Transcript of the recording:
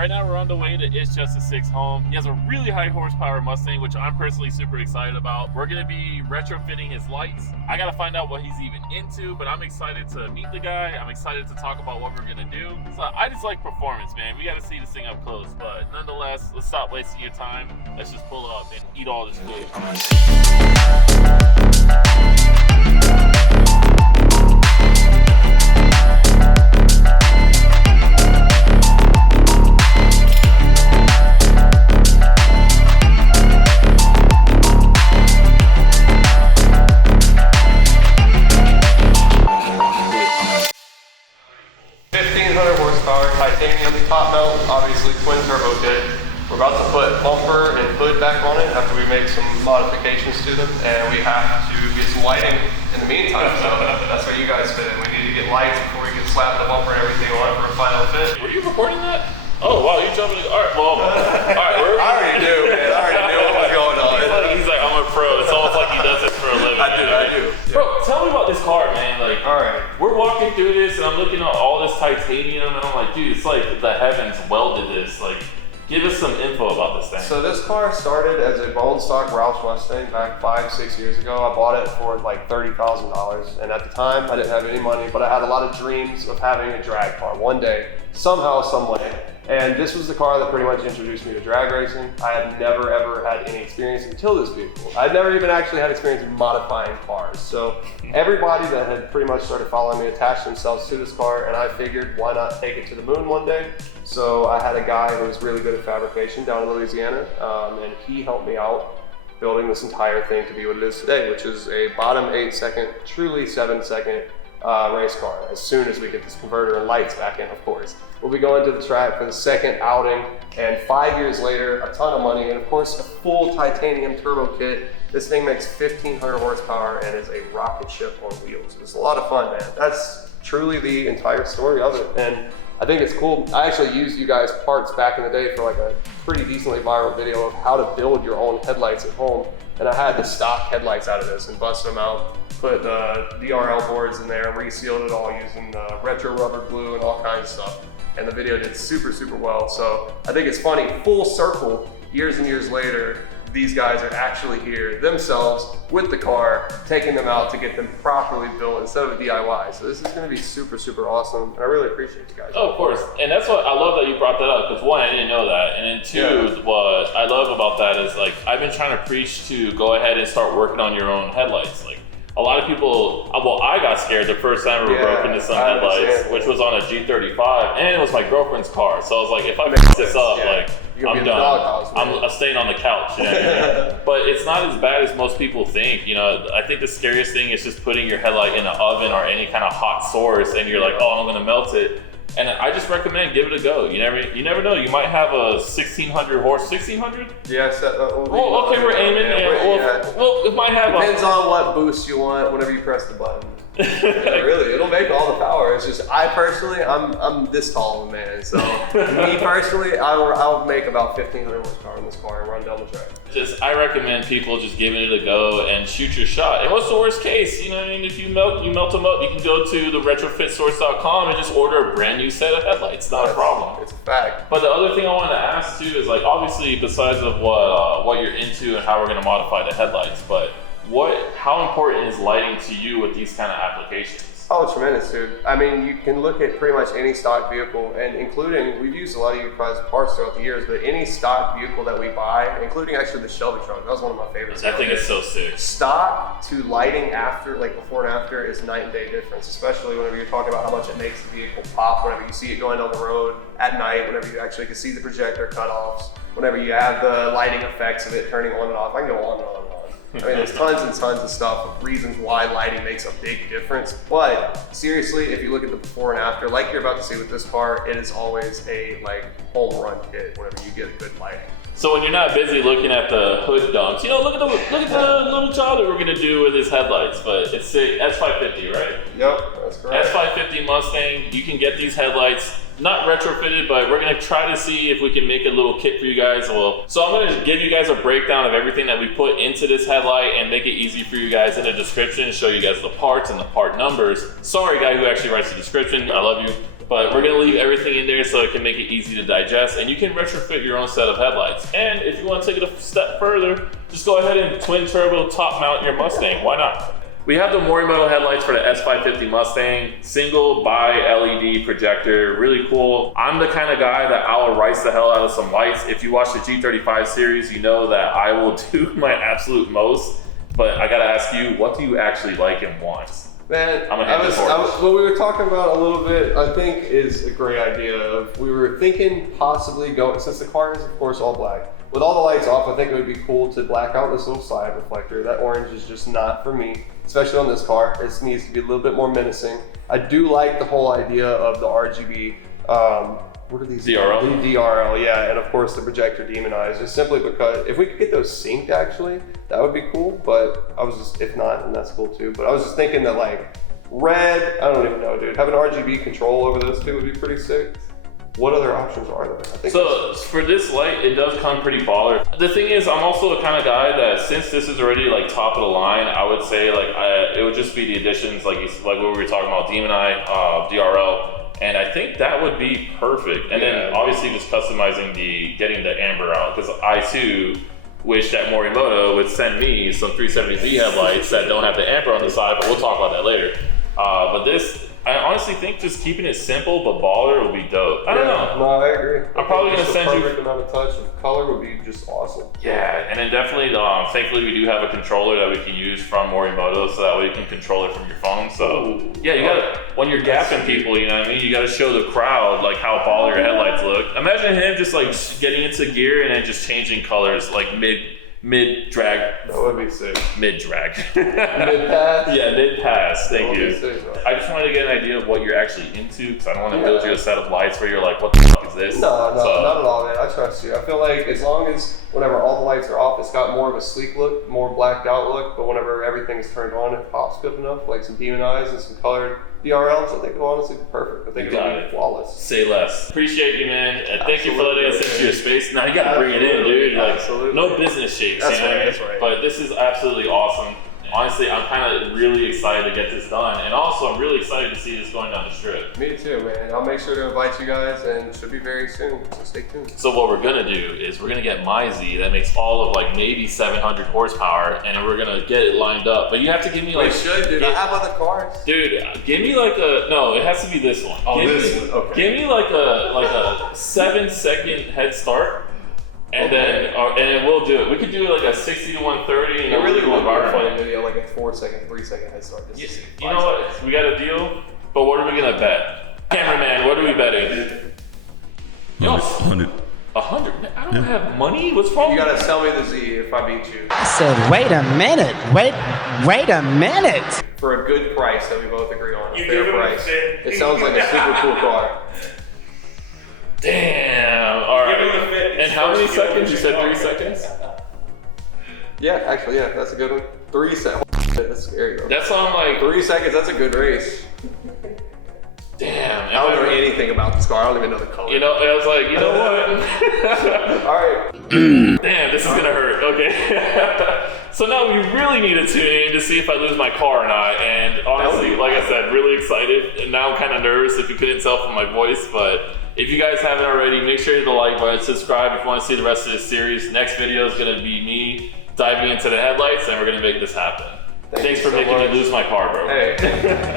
Right now we're on the way to It's Just a Six home. He has a really high horsepower Mustang, which I'm personally super excited about. We're gonna be retrofitting his lights. I gotta find out what he's even into, but I'm excited to meet the guy. I'm excited to talk about what we're gonna do. So I just like performance, man. We gotta see this thing up close, but nonetheless, let's stop wasting your time. Let's just pull up and eat all this food. 1,500 horsepower, titanium top mount, obviously twin turbo kit. We're about to put bumper and hood back on it after we make some modifications to them, and we have to get some lighting in the meantime, so that's where you guys fit in. We need to get lights before we can slap the bumper and everything on for a final fit. Were you recording that? Oh wow, you jumping in. Alright, well, alright, I already knew, man. I already knew what was going on. He's like, I'm a pro. It's almost like he does it for a living. I do. Bro, tell me about this car, man. Like, alright. We're walking through this and I'm looking at all this titanium and I'm like, dude, it's like the heavens welded this. Like, give us some info about this thing. So this car started as a bone stock Roush Mustang back 5-6 years ago. I bought it for like $30,000, and at the time I didn't have any money, but I had a lot of dreams of having a drag car one day, somehow, some way. And this was the car that pretty much introduced me to drag racing. I had never ever had any experience until this vehicle. I'd never even actually had experience in modifying cars. So everybody that had pretty much started following me attached themselves to this car, and I figured why not take it to the moon one day. So I had a guy who was really good at fabrication down in Louisiana, and he helped me out building this entire thing to be what it is today, which is a bottom 8-second, truly 7-second race car, as soon as we get this converter and lights back in, of course. We'll be going to the track for the second outing, and 5 years later, a ton of money, and of course, a full titanium turbo kit. This thing makes 1,500 horsepower and is a rocket ship on wheels. It's a lot of fun, man. That's truly the entire story of it, and I think it's cool. I actually used you guys' parts back in the day for like a pretty decently viral video of how to build your own headlights at home, and I had the stock headlights out of this and bust them out, put the DRL boards in there, resealed it all using retro rubber glue and all kinds of stuff. And the video did super, super well. So I think it's funny, full circle, years and years later, these guys are actually here themselves with the car, taking them out to get them properly built instead of a DIY. So this is gonna be super, super awesome. And I really appreciate you guys. Oh, of course. And that's what I love that you brought that up, because one, I didn't know that. And then two, what I love about that is like, I've been trying to preach to go ahead and start working on your own headlights. Like, a lot of people, well, I got scared the first time we broke into some headlights, which was on a G35, and it was my girlfriend's car. So I was like, if I mess this up, like, I'm done. I'm staying on the couch. You know what I mean? But it's not as bad as most people think. You know, I think the scariest thing is just putting your headlight in an oven or any kind of hot source, and you're like, oh, I'm gonna melt it. And I just recommend give it a go. You never know. You might have a 1,600 horse. 1,600? Yeah, well, okay, we're aiming. Well, it might have. Depends on what boost you want. Whenever you press the button. Really, it'll make all the power. It's just I personally, I'm this tall of a man, so me personally, I'll make about 1,500 horsepower in this car and run down the track. I recommend people just giving it a go and shoot your shot. And what's the worst case? You know what I mean? If you melt them up, you can go to TheRetroFitSource.com and just order a brand new set of headlights. Not a problem. It's a fact. But the other thing I wanted to ask too is like, obviously, besides of what you're into and how we're going to modify the headlights, but how important is lighting to you with these kind of applications? Oh, tremendous, dude. I mean, you can look at pretty much any stock vehicle, and including, we've used a lot of your prized parts throughout the years, but any stock vehicle that we buy, including actually the Shelby truck, that was one of my favorites. I think it's so sick. Stock to lighting after, like before and after, is night and day difference, especially whenever you're talking about how much it makes the vehicle pop, whenever you see it going down the road at night, whenever you actually can see the projector cutoffs, whenever you have the lighting effects of it turning on and off. I can go on and on and on. I mean, there's tons and tons of stuff of reasons why lighting makes a big difference. But seriously, if you look at the before and after, like you're about to see with this car, it is always a home run kit whenever you get a good lighting. So when you're not busy looking at the hood dumps, you know, look at the little job that we're gonna do with his headlights. But it's a S550, right? Yep, that's correct. S550 Mustang. You can get these headlights. Not retrofitted, but we're gonna try to see if we can make a little kit for you guys. So I'm gonna give you guys a breakdown of everything that we put into this headlight and make it easy for you guys in the description, show you guys the parts and the part numbers. Sorry, guy who actually writes the description, I love you. But we're gonna leave everything in there so it can make it easy to digest, and you can retrofit your own set of headlights. And if you want to take it a step further, just go ahead and twin turbo top mount your Mustang. Why not? We have the Morimoto headlights for the S550 Mustang, single bi LED projector, really cool. I'm the kind of guy that I'll rice the hell out of some lights. If you watch the G35 series, you know that I will do my absolute most, but I gotta ask you, what do you actually like and want? Man, what we were talking about a little bit, I think is a great idea. We were thinking possibly going, since the car is of course all black, with all the lights off, I think it would be cool to black out this little side reflector. That orange is just not for me, especially on this car. It needs to be a little bit more menacing. I do like the whole idea of the RGB, what are these? DRL? The DRL, yeah, and of course the projector demon eyes, just simply because if we could get those synced actually, that would be cool, but I was just, if not, then that's cool too. But I was just thinking that like, red, I don't even know, dude. Having RGB control over those two would be pretty sick. What other options are there? I think so for this light, it does come pretty baller. The thing is, I'm also the kind of guy that since this is already like top of the line, I would say like it would just be the additions like what we were talking about, Demon Eye, DRL, and I think that would be perfect. And then obviously just customizing getting the amber out, because I too wish that Morimoto would send me some 370Z headlights that don't have the amber on the side, but we'll talk about that later. But this, I honestly think just keeping it simple but baller would be dope. I don't know. No, I agree. I'm probably gonna send you. The perfect amount of touch of color would be just awesome. Yeah, and then definitely, thankfully we do have a controller that we can use from Morimoto, so that way you can control it from your phone. So yeah, you gotta, when you're gapping people, you know what I mean? You gotta show the crowd like how baller your headlights look. Imagine him just like getting into gear and then just changing colors like mid drag. That would be sick. Mid drag. Mid pass. Yeah, mid pass. Thank you. Sick, I just wanted to get an idea of what you're actually into, because I don't want to build you a set of lights where you're like, what the fuck is this? No, not at all, man. I trust you. I feel like as long as whenever all the lights are off, it's got more of a sleek look, more blacked out look. But whenever everything's turned on, it pops good enough, like some demon eyes and some colored DRLs. I think it'll honestly be perfect. I think it'll be flawless. Say less. Appreciate you, man. And thank you for letting us into your space. Now you got to bring it in, dude. Like, no business shakes. That's right. That's right. But this is absolutely awesome. Honestly, I'm kind of really excited to get this done, and also I'm really excited to see this going down the strip. Me too, man. I'll make sure to invite you guys, and it should be very soon, so stay tuned. So what we're gonna do is we're gonna get my Z that makes all of like maybe 700 horsepower, and we're gonna get it lined up. But you have to give me like. We should, dude. I have other cars. Dude, give me like a it has to be this one. Oh, this one. Okay. Give me like a 7-second head start. And then we'll do it. We could do like a 60 to 130. And it really would be a funny video, like a 4-second, 3-second head start. You know what? We got a deal, but what are we gonna bet? Cameraman, what are we betting? Yo, 100. 100? I don't have money. What's wrong? You gotta sell me the Z if I beat you. I said, wait a minute. Wait a minute. For a good price that we both agree on, a fair price. It sounds like a super cool car. Damn. All right. And how many seconds? You said 3 seconds? Yeah, actually, yeah, that's a good one. 3 seconds. That's scary, though. That's on like 3 seconds. That's a good race. Damn. I don't know anything about this car. I don't even know the color. You know, I was like, you know what? All right. Damn, this is gonna hurt. Okay. So now we really need to tune in to see if I lose my car or not. And honestly, like I said, really excited. And now I'm kind of nervous if you couldn't tell from my voice. But if you guys haven't already, make sure to hit the like button, subscribe if you want to see the rest of this series. Next video is gonna be me diving into the headlights, and we're gonna make this happen. Thanks for making me lose my car, bro. Hey.